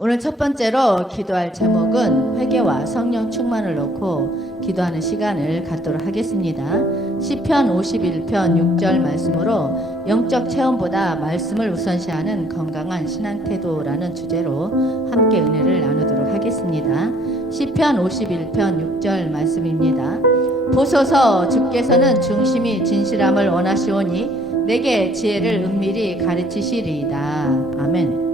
오늘 첫 번째로 기도할 제목은 회개와 성령 충만을 놓고 기도하는 시간을 갖도록 하겠습니다. 시편 51편 6절 말씀으로 영적 체험보다 말씀을 우선시하는 건강한 신앙태도라는 주제로 함께 은혜를 나누도록 하겠습니다. 시편 51편 6절 말씀입니다. 보소서, 주께서는 중심이 진실함을 원하시오니 내게 지혜를 은밀히 가르치시리이다. 아멘.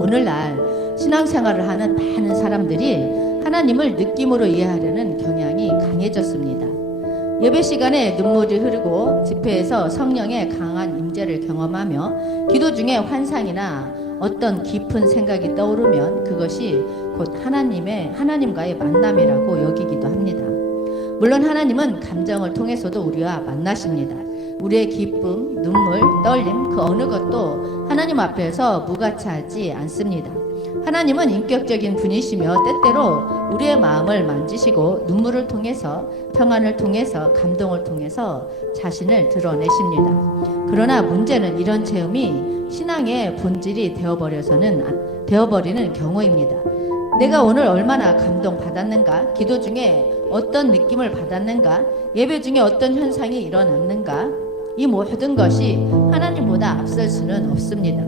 오늘날 신앙생활을 하는 많은 사람들이 하나님을 느낌으로 이해하려는 경향이 강해졌습니다. 예배 시간에 눈물이 흐르고 집회에서 성령의 강한 임재를 경험하며 기도 중에 환상이나 어떤 깊은 생각이 떠오르면 그것이 곧 하나님과의 만남이라고 여기기도 합니다. 물론 하나님은 감정을 통해서도 우리와 만나십니다. 우리의 기쁨, 눈물, 떨림 그 어느 것도 하나님 앞에서 무가치하지 않습니다. 하나님은 인격적인 분이시며 때때로 우리의 마음을 만지시고 눈물을 통해서, 평안을 통해서, 감동을 통해서 자신을 드러내십니다. 그러나 문제는 이런 체험이 신앙의 본질이 되어버리는 경우입니다. 내가 오늘 얼마나 감동받았는가? 기도 중에 어떤 느낌을 받았는가? 예배 중에 어떤 현상이 일어났는가? 이 모든 것이 하나님보다 앞설 수는 없습니다.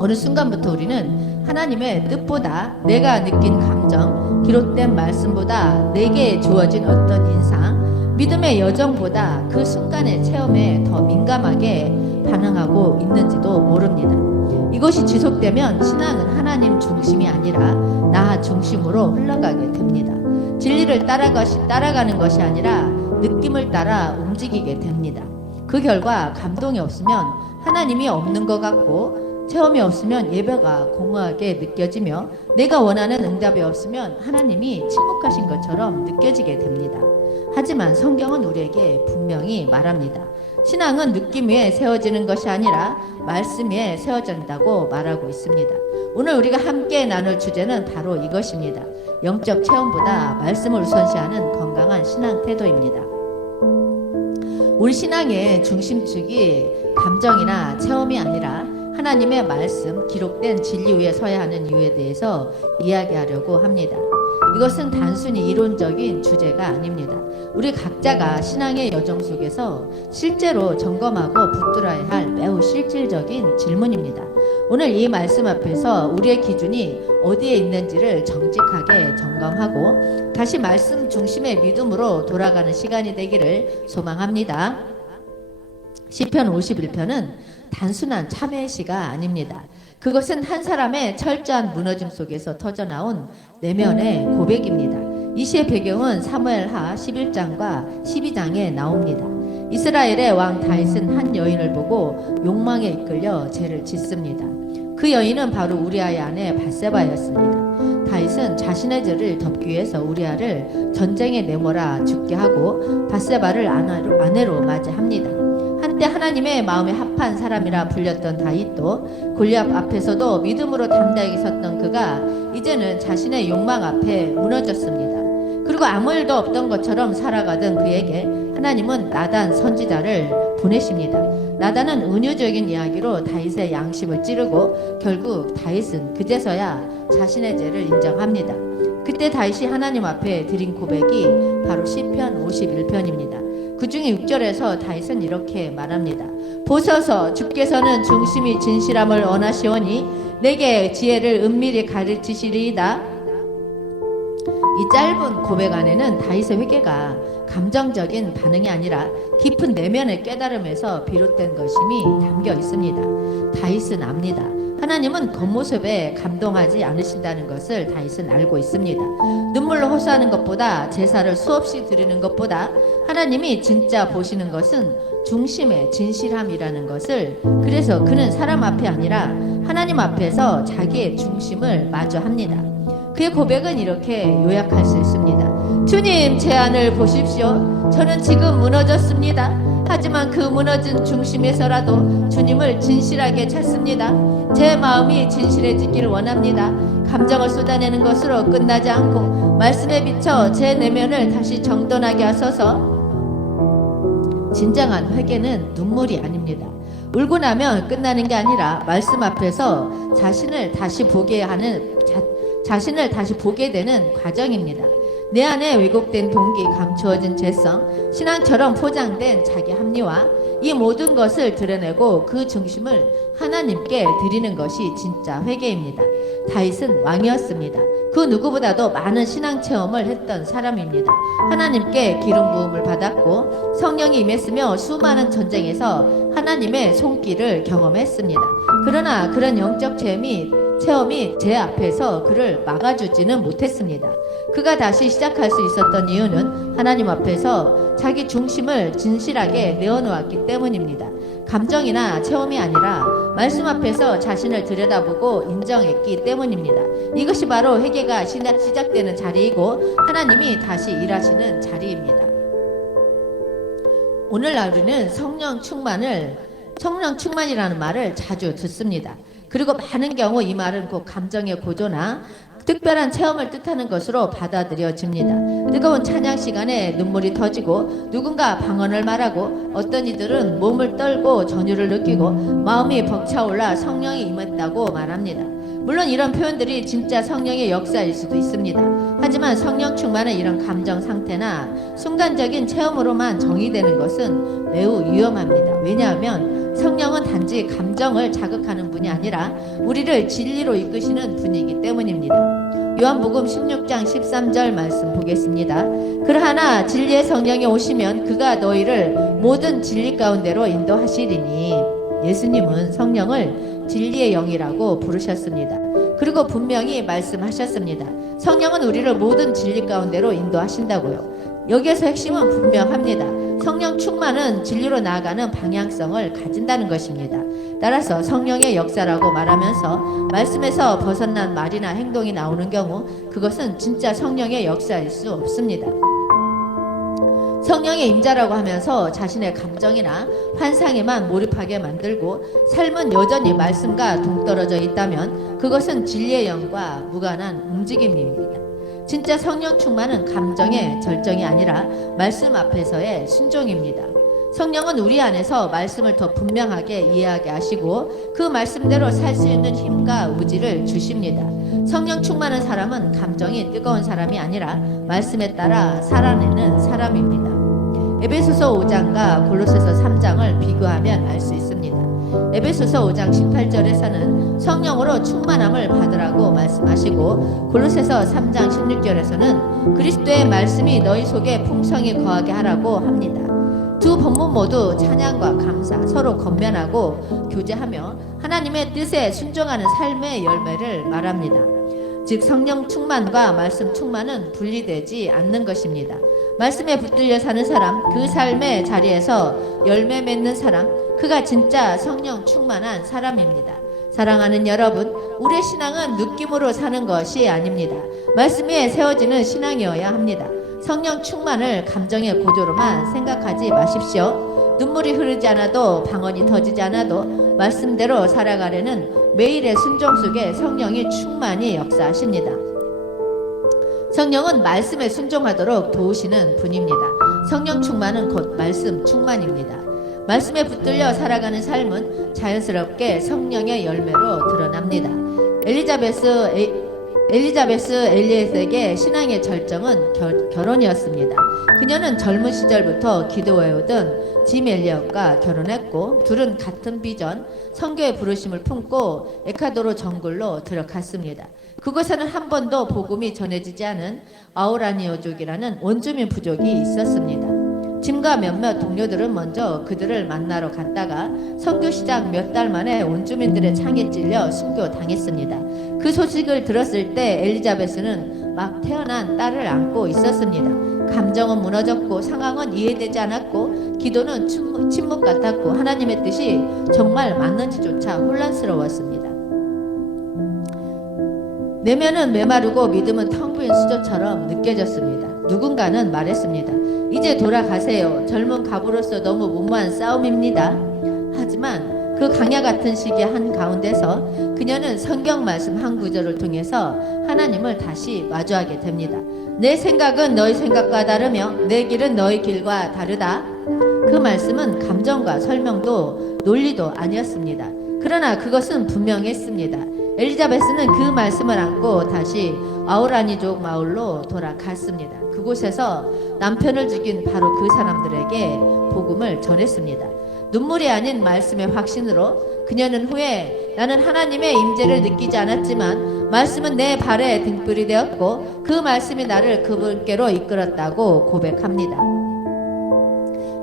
어느 순간부터 우리는 하나님의 뜻보다 내가 느낀 감정, 기록된 말씀보다 내게 주어진 어떤 인상, 믿음의 여정보다 그 순간의 체험에 더 민감하게 반응하고 있는지도 모릅니다. 이것이 지속되면 신앙은 하나님 중심이 아니라 나 중심으로 흘러가게 됩니다. 진리를 따라가는 것이 아니라 느낌을 따라 움직이게 됩니다. 그 결과 감동이 없으면 하나님이 없는 것 같고, 체험이 없으면 예배가 공허하게 느껴지며, 내가 원하는 응답이 없으면 하나님이 침묵하신 것처럼 느껴지게 됩니다. 하지만 성경은 우리에게 분명히 말합니다. 신앙은 느낌 위에 세워지는 것이 아니라 말씀 위에 세워진다고 말하고 있습니다. 오늘 우리가 함께 나눌 주제는 바로 이것입니다. 영적 체험보다 말씀을 우선시하는 건강한 신앙 태도입니다. 우리 신앙의 중심축이 감정이나 체험이 아니라 하나님의 말씀, 기록된 진리 위에 서야 하는 이유에 대해서 이야기하려고 합니다. 이것은 단순히 이론적인 주제가 아닙니다. 우리 각자가 신앙의 여정 속에서 실제로 점검하고 붙들어야 할 매우 실질적인 질문입니다. 오늘 이 말씀 앞에서 우리의 기준이 어디에 있는지를 정직하게 점검하고 다시 말씀 중심의 믿음으로 돌아가는 시간이 되기를 소망합니다. 시편 51편은 단순한 참회의 시가 아닙니다. 그것은 한 사람의 철저한 무너짐 속에서 터져나온 내면의 고백입니다. 이 시의 배경은 사무엘하 11장과 12장에 나옵니다. 이스라엘의 왕 다윗은 한 여인을 보고 욕망에 이끌려 죄를 짓습니다. 그 여인은 바로 우리아의 아내 밧세바였습니다. 다윗은 자신의 죄를 덮기 위해서 우리아를 전쟁에 내몰아 죽게 하고 밧세바를 아내로 맞이합니다. 한때 하나님의 마음에 합한 사람이라 불렸던 다윗도 골리앗 앞에서도 믿음으로 담대하게 섰던 그가 이제는 자신의 욕망 앞에 무너졌습니다. 그리고 아무 일도 없던 것처럼 살아가던 그에게 하나님은 나단 선지자를 보내십니다. 나단은 은유적인 이야기로 다윗의 양심을 찌르고 결국 다윗은 그제서야 자신의 죄를 인정합니다. 그때 다윗이 하나님 앞에 드린 고백이 바로 시편 51편입니다. 그 중에 6절에서 다윗은 이렇게 말합니다. 보소서, 주께서는 중심이 진실함을 원하시오니 내게 지혜를 은밀히 가르치시리이다. 이 짧은 고백 안에는 다윗의 회개가 감정적인 반응이 아니라 깊은 내면의 깨달음에서 비롯된 것임이 담겨 있습니다. 다윗은 압니다. 하나님은 겉모습에 감동하지 않으신다는 것을 다윗은 알고 있습니다. 눈물로 호소하는 것보다, 제사를 수없이 드리는 것보다 하나님이 진짜 보시는 것은 중심의 진실함이라는 것을, 그래서 그는 사람 앞에 아니라 하나님 앞에서 자기의 중심을 마주합니다. 그의 고백은 이렇게 요약할 수 있습니다. 주님, 제 안을 보십시오. 저는 지금 무너졌습니다. 하지만 그 무너진 중심에서라도 주님을 진실하게 찾습니다. 제 마음이 진실해지기를 원합니다. 감정을 쏟아내는 것으로 끝나지 않고 말씀에 비춰 제 내면을 다시 정돈하게 하소서. 진정한 회개는 눈물이 아닙니다. 울고 나면 끝나는 게 아니라 말씀 앞에서 자신을 다시 보게 되는 과정입니다. 내 안에 왜곡된 동기, 감추어진 죄성, 신앙처럼 포장된 자기 합리화, 이 모든 것을 드러내고 그 중심을 하나님께 드리는 것이 진짜 회개입니다. 다윗은 왕이었습니다. 그 누구보다도 많은 신앙 체험을 했던 사람입니다. 하나님께 기름 부음을 받았고 성령이 임했으며 수많은 전쟁에서 하나님의 손길을 경험했습니다. 그러나 그런 영적 체험이 제 앞에서 그를 막아주지는 못했습니다. 그가 다시 시작할 수 있었던 이유는 하나님 앞에서 자기 중심을 진실하게 내어놓았기 때문입니다. 감정이나 체험이 아니라 말씀 앞에서 자신을 들여다보고 인정했기 때문입니다. 이것이 바로 회개가 시작되는 자리이고 하나님이 다시 일하시는 자리입니다. 오늘날 우리는 성령 충만이라는 말을 자주 듣습니다. 그리고 많은 경우 이 말은 곧 감정의 고조나 특별한 체험을 뜻하는 것으로 받아들여집니다. 뜨거운 찬양 시간에 눈물이 터지고 누군가 방언을 말하고 어떤 이들은 몸을 떨고 전율을 느끼고 마음이 벅차올라 성령이 임했다고 말합니다. 물론 이런 표현들이 진짜 성령의 역사일 수도 있습니다. 하지만 성령 충만은 이런 감정 상태나 순간적인 체험으로만 정의되는 것은 매우 위험합니다. 왜냐하면 성령은 단지 감정을 자극하는 분이 아니라 우리를 진리로 이끄시는 분이기 때문입니다. 요한복음 16장 13절 말씀 보겠습니다. 그러하나 진리의 성령이 오시면 그가 너희를 모든 진리 가운데로 인도하시리니, 예수님은 성령을 진리의 영이라고 부르셨습니다. 그리고 분명히 말씀하셨습니다. 성령은 우리를 모든 진리 가운데로 인도하신다고요. 여기에서 핵심은 분명합니다. 성령 충만은 진리로 나아가는 방향성을 가진다는 것입니다. 따라서 성령의 역사라고 말하면서 말씀에서 벗어난 말이나 행동이 나오는 경우 그것은 진짜 성령의 역사일 수 없습니다. 성령의 임자라고 하면서 자신의 감정이나 환상에만 몰입하게 만들고 삶은 여전히 말씀과 동떨어져 있다면 그것은 진리의 영과 무관한 움직임입니다. 진짜 성령 충만은 감정의 절정이 아니라 말씀 앞에서의 순종입니다. 성령은 우리 안에서 말씀을 더 분명하게 이해하게 하시고 그 말씀대로 살 수 있는 힘과 의지를 주십니다. 성령 충만한 사람은 감정이 뜨거운 사람이 아니라 말씀에 따라 살아내는 사람입니다. 에베소서 5장과 골로새서 3장을 비교하면 알 수 있습니다. 에베소서 5장 18절에서는 성령으로 충만함을 받으라고 말씀하시고 골로새서 3장 16절에서는 그리스도의 말씀이 너희 속에 풍성히 거하게 하라고 합니다. 두 본문 모두 찬양과 감사, 서로 건면하고 교제하며 하나님의 뜻에 순종하는 삶의 열매를 말합니다. 즉 성령 충만과 말씀 충만은 분리되지 않는 것입니다. 말씀에 붙들려 사는 사람, 그 삶의 자리에서 열매 맺는 사람, 그가 진짜 성령 충만한 사람입니다. 사랑하는 여러분, 우리의 신앙은 느낌으로 사는 것이 아닙니다. 말씀 위에 세워지는 신앙이어야 합니다. 성령 충만을 감정의 고조로만 생각하지 마십시오. 눈물이 흐르지 않아도 방언이 터지지 않아도 말씀대로 살아가려는 매일의 순종 속에 성령이 충만히 역사하십니다. 성령은 말씀에 순종하도록 도우시는 분입니다. 성령 충만은 곧 말씀 충만입니다. 말씀에 붙들려 살아가는 삶은 자연스럽게 성령의 열매로 드러납니다. 엘리자베스 엘리에스에게 신앙의 절정은 결혼이었습니다. 그녀는 젊은 시절부터 기도해오던 짐 엘리엇과 결혼했고 둘은 같은 비전, 선교의 부르심을 품고 에콰도르 정글로 들어갔습니다. 그곳에는 한 번도 복음이 전해지지 않은 아우라니오족이라는 원주민 부족이 있었습니다. 짐과 몇몇 동료들은 먼저 그들을 만나러 갔다가 선교 시작 몇 달 만에 원주민들의 창에 찔려 순교당했습니다. 그 소식을 들었을 때 엘리자베스는 막 태어난 딸을 안고 있었습니다. 감정은 무너졌고 상황은 이해되지 않았고 기도는 침묵 같았고 하나님의 뜻이 정말 맞는지조차 혼란스러웠습니다. 내면은 메마르고 믿음은 텅 빈 수조처럼 느껴졌습니다. 누군가는 말했습니다. 이제 돌아가세요. 젊은 가부로서 너무 무모한 싸움입니다. 하지만 그 강야 같은 시기 한가운데서 그녀는 성경 말씀 한 구절을 통해서 하나님을 다시 마주하게 됩니다. 내 생각은 너희 생각과 다르며 내 길은 너희 길과 다르다. 그 말씀은 감정과 설명도 논리도 아니었습니다. 그러나 그것은 분명했습니다. 엘리자베스는 그 말씀을 안고 다시 아우라니족 마을로 돌아갔습니다. 그곳에서 남편을 죽인 바로 그 사람들에게 복음을 전했습니다. 눈물이 아닌 말씀의 확신으로 그녀는 후에 나는 하나님의 임재를 느끼지 않았지만 말씀은 내 발에 등불이 되었고 그 말씀이 나를 그분께로 이끌었다고 고백합니다.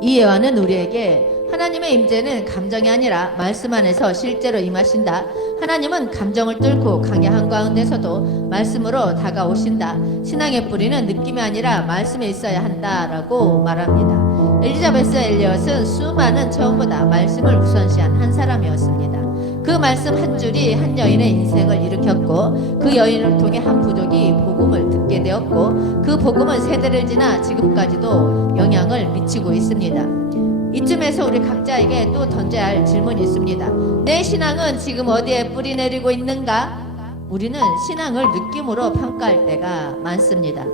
이 예화는 우리에게 하나님의 임재는 감정이 아니라 말씀 안에서 실제로 임하신다. 하나님은 감정을 뚫고 강의 한가운데서도 말씀으로 다가오신다. 신앙의 뿌리는 느낌이 아니라 말씀에 있어야 한다라고 말합니다. 엘리자베스 엘리엇은 수많은 체험보다 말씀을 우선시한 한 사람이었습니다. 그 말씀 한 줄이 한 여인의 인생을 일으켰고 그 여인을 통해 한 부족이 복음을 듣게 되었고 그 복음은 세대를 지나 지금까지도 영향을 미치고 있습니다. 이쯤에서 우리 각자에게 또 던져야 할 질문이 있습니다. 내 신앙은 지금 어디에 뿌리 내리고 있는가? 우리는 신앙을 느낌으로 평가할 때가 많습니다.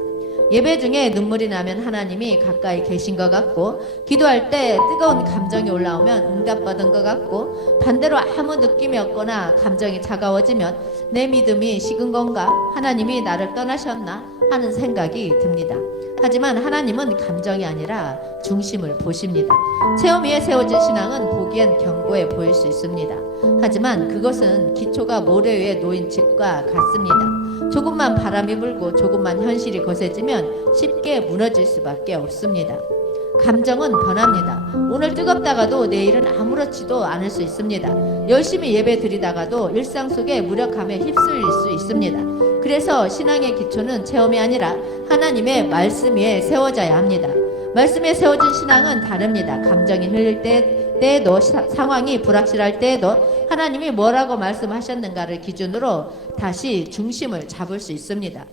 예배 중에 눈물이 나면 하나님이 가까이 계신 것 같고, 기도할 때 뜨거운 감정이 올라오면 응답받은 것 같고, 반대로 아무 느낌이 없거나 감정이 차가워지면 내 믿음이 식은 건가? 하나님이 나를 떠나셨나? 하는 생각이 듭니다. 하지만 하나님은 감정이 아니라 중심을 보십니다. 체험 위에 세워진 신앙은 보기엔 견고해 보일 수 있습니다. 하지만 그것은 기초가 모래 위에 놓인 집과 같습니다. 조금만 바람이 불고 조금만 현실이 거세지면 쉽게 무너질 수밖에 없습니다. 감정은 변합니다. 오늘 뜨겁다가도 내일은 아무렇지도 않을 수 있습니다. 열심히 예배 드리다가도 일상 속에 무력함에 휩쓸릴 수 있습니다. 그래서 신앙의 기초는 체험이 아니라 하나님의 말씀 위에 세워져야 합니다. 말씀에 세워진 신앙은 다릅니다. 감정이 흘릴 때에도 상황이 불확실할 때에도 하나님이 뭐라고 말씀하셨는가를 기준으로 다시 중심을 잡을 수 있습니다.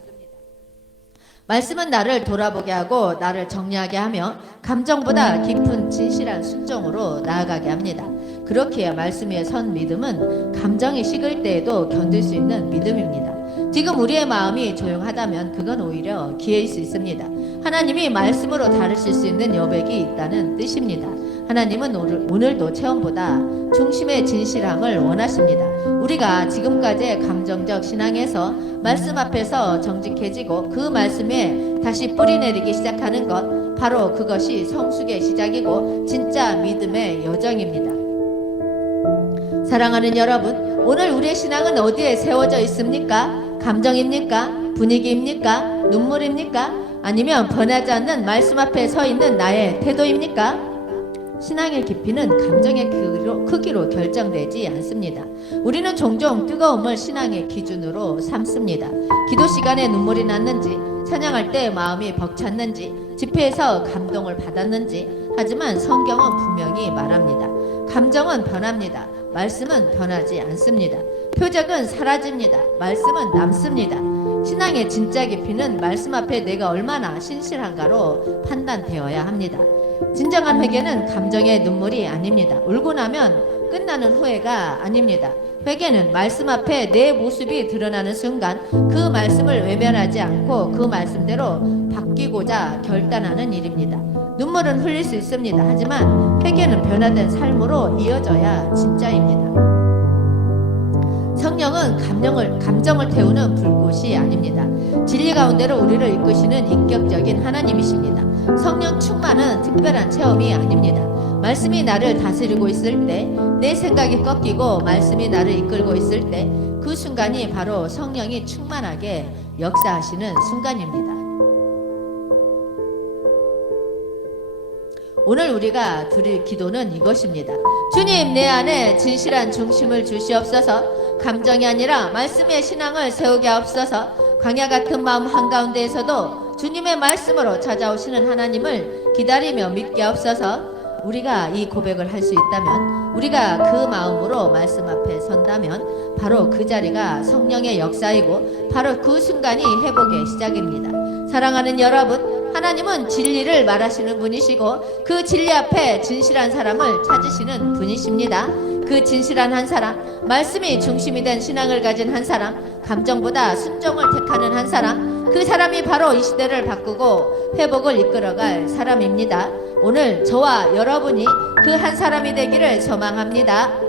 말씀은 나를 돌아보게 하고 나를 정리하게 하며 감정보다 깊은 진실한 순종으로 나아가게 합니다. 그렇게 말씀 위에 선 믿음은 감정이 식을 때에도 견딜 수 있는 믿음입니다. 지금 우리의 마음이 조용하다면 그건 오히려 기회일 수 있습니다. 하나님이 말씀으로 다루실 수 있는 여백이 있다는 뜻입니다. 하나님은 오늘도 체험보다 중심의 진실함을 원하십니다. 우리가 지금까지의 감정적 신앙에서 말씀 앞에서 정직해지고 그 말씀에 다시 뿌리 내리기 시작하는 것, 바로 그것이 성숙의 시작이고 진짜 믿음의 여정입니다. 사랑하는 여러분, 오늘 우리의 신앙은 어디에 세워져 있습니까? 감정입니까? 분위기입니까? 눈물입니까? 아니면 변하지 않는 말씀 앞에 서 있는 나의 태도입니까? 신앙의 깊이는 감정의 크기로 결정되지 않습니다. 우리는 종종 뜨거움을 신앙의 기준으로 삼습니다. 기도 시간에 눈물이 났는지, 찬양할 때 마음이 벅찼는지, 집회에서 감동을 받았는지, 하지만 성경은 분명히 말합니다. 감정은 변합니다. 말씀은 변하지 않습니다. 표적은 사라집니다. 말씀은 남습니다. 신앙의 진짜 깊이는 말씀 앞에 내가 얼마나 신실한가로 판단되어야 합니다. 진정한 회개는 감정의 눈물이 아닙니다. 울고 나면 끝나는 후회가 아닙니다. 회개는 말씀 앞에 내 모습이 드러나는 순간 그 말씀을 외면하지 않고 그 말씀대로 바뀌고자 결단하는 일입니다. 눈물은 흘릴 수 있습니다. 하지만 회개는 변화된 삶으로 이어져야 진짜입니다. 성령은 감정을 태우는 불꽃이 아닙니다. 진리 가운데로 우리를 이끄시는 인격적인 하나님이십니다. 성령 충만은 특별한 체험이 아닙니다. 말씀이 나를 다스리고 있을 때, 내 생각이 꺾이고 말씀이 나를 이끌고 있을 때, 그 순간이 바로 성령이 충만하게 역사하시는 순간입니다. 오늘 우리가 드릴 기도는 이것입니다. 주님, 내 안에 진실한 중심을 주시옵소서. 감정이 아니라 말씀의 신앙을 세우게 하옵소서. 광야 같은 마음 한가운데에서도 주님의 말씀으로 찾아오시는 하나님을 기다리며 믿게 하옵소서. 우리가 이 고백을 할 수 있다면, 우리가 그 마음으로 말씀 앞에 선다면 바로 그 자리가 성령의 역사이고 바로 그 순간이 회복의 시작입니다. 사랑하는 여러분, 하나님은 진리를 말하시는 분이시고 그 진리 앞에 진실한 사람을 찾으시는 분이십니다. 그 진실한 한 사람, 말씀이 중심이 된 신앙을 가진 한 사람, 감정보다 순종을 택하는 한 사람, 그 사람이 바로 이 시대를 바꾸고 회복을 이끌어갈 사람입니다. 오늘 저와 여러분이 그 한 사람이 되기를 소망합니다.